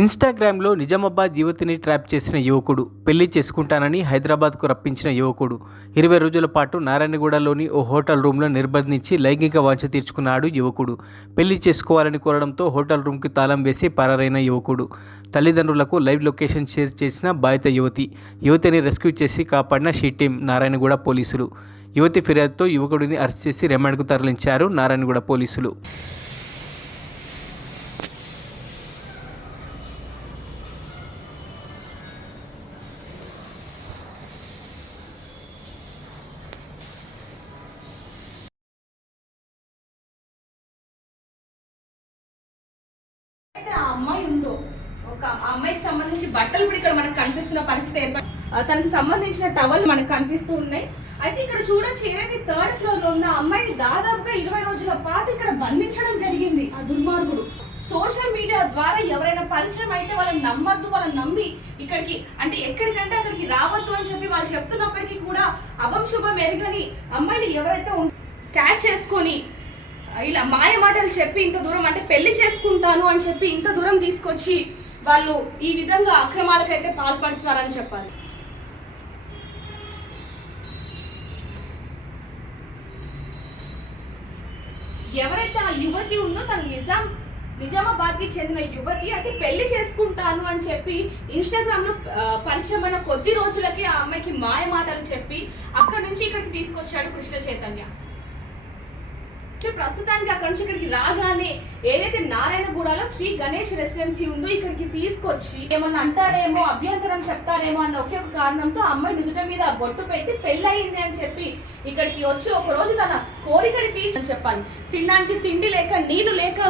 ఇన్స్టాగ్రామ్లో నిజామాబాద్ యువతిని ట్రాప్ చేసిన యువకుడు పెళ్ళి చేసుకుంటానని హైదరాబాద్కు రప్పించిన యువకుడు. ఇరవై రోజుల పాటు నారాయణగూడలోని ఓ హోటల్ రూమ్లో నిర్బంధించి లైంగిక వాంఛ తీర్చుకున్నాడు యువకుడు. పెళ్ళి చేసుకోవాలని కోరడంతో హోటల్ రూమ్కి తాళం వేసి పరారైన యువకుడు. తల్లిదండ్రులకు లైవ్ లొకేషన్ షేర్ చేసిన బాధిత యువతి. యువతిని రెస్క్యూ చేసి కాపాడిన షీ టీం నారాయణగూడ పోలీసులు. యువతి ఫిర్యాదుతో యువకుడిని అరెస్ట్ చేసి రిమాండ్కు తరలించారు నారాయణగూడ పోలీసులు. అయితే ఆ అమ్మాయి ఉందో ఒక అమ్మాయికి సంబంధించి బట్టలు కూడా ఇక్కడ మనకు కనిపిస్తున్న పరిస్థితి ఏర్పడి తనకి సంబంధించిన టవల్ మనకు కనిపిస్తూ ఉన్నాయి. అయితే ఇక్కడ చూడొచ్చు ఏదైతే థర్డ్ ఫ్లోర్లో ఉన్న అమ్మాయిని దాదాపుగా ఇరవై రోజుల పాటు ఇక్కడ బంధించడం జరిగింది ఆ దుర్మార్గుడు. సోషల్ మీడియా ద్వారా ఎవరైనా పరిచయం అయితే వాళ్ళని నమ్మద్దు వాళ్ళని నమ్మి ఇక్కడికి అంటే ఎక్కడికంటే అక్కడికి రావద్దు అని చెప్పి వాళ్ళు చెప్తున్నప్పటికీ కూడా అభం శుభం ఎరగని అమ్మాయిని ఎవరైతే క్యాచ్ చేసుకొని ఇలా మాయ మాటలు చెప్పి ఇంత దూరం అంటే పెళ్ళి చేసుకుంటాను అని చెప్పి ఇంత దూరం తీసుకొచ్చి వాళ్ళు ఈ విధంగా అక్రమాలకైతే పాల్పడుతున్నారని చెప్పాలి. ఎవరైతే ఆ యువతి ఉందో తను నిజాం నిజామాబాద్కి చెందిన యువతి అయితే పెళ్ళి చేసుకుంటాను అని చెప్పి ఇన్స్టాగ్రామ్లో పరిచయమైన కొద్ది రోజులకి ఆ అమ్మాయికి మాయ మాటలు చెప్పి అక్కడి నుంచి ఇక్కడికి తీసుకొచ్చాడు కృష్ణ చైతన్య. సో ప్రస్తుతానికి అక్కడి నుంచి ఇక్కడికి రాగానే ఏదైతే నారాయణగూడలో శ్రీ గణేష్ రెసిడెన్సీ ఉందో ఇక్కడికి తీసుకొచ్చి ఏమన్నా అంటారేమో అభ్యంతరం చెప్తారేమో అన్న ఒకే ఒక కారణంతో అమ్మాయి నుదుట మీద బొట్టు పెట్టి పెళ్ళయింది అని చెప్పి ఇక్కడికి వచ్చి ఒక రోజు తన కోరికని తీసి అని చెప్పాలి. తినడానికి తిండి లేక నీళ్ళు లేక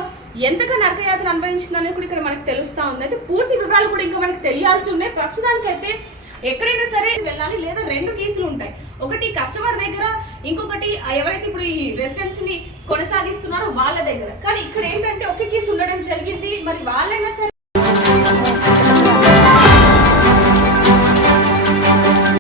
ఎంతగా నరకయాతన అనుభవించిందని కూడా ఇక్కడ మనకు తెలుస్తా ఉంది. అయితే పూర్తి వివరాలు కూడా ఇంకా మనకు తెలియాల్సి ఉన్నాయి. ప్రస్తుతానికైతే ఎక్కడైనా సరే వెళ్ళాలి లేదా రెండు ఒకటి కస్టమర్ దగ్గర ఇంకొకటి ఎవరైతే ఇప్పుడు ఈ రెసిడెన్స్ని కొనసాగిస్తున్నారో వాళ్ళ దగ్గర. కానీ ఇక్కడ ఏంటంటే ఒకే కేసు ఉండడం జరిగింది. మరి వాళ్ళైనా సరే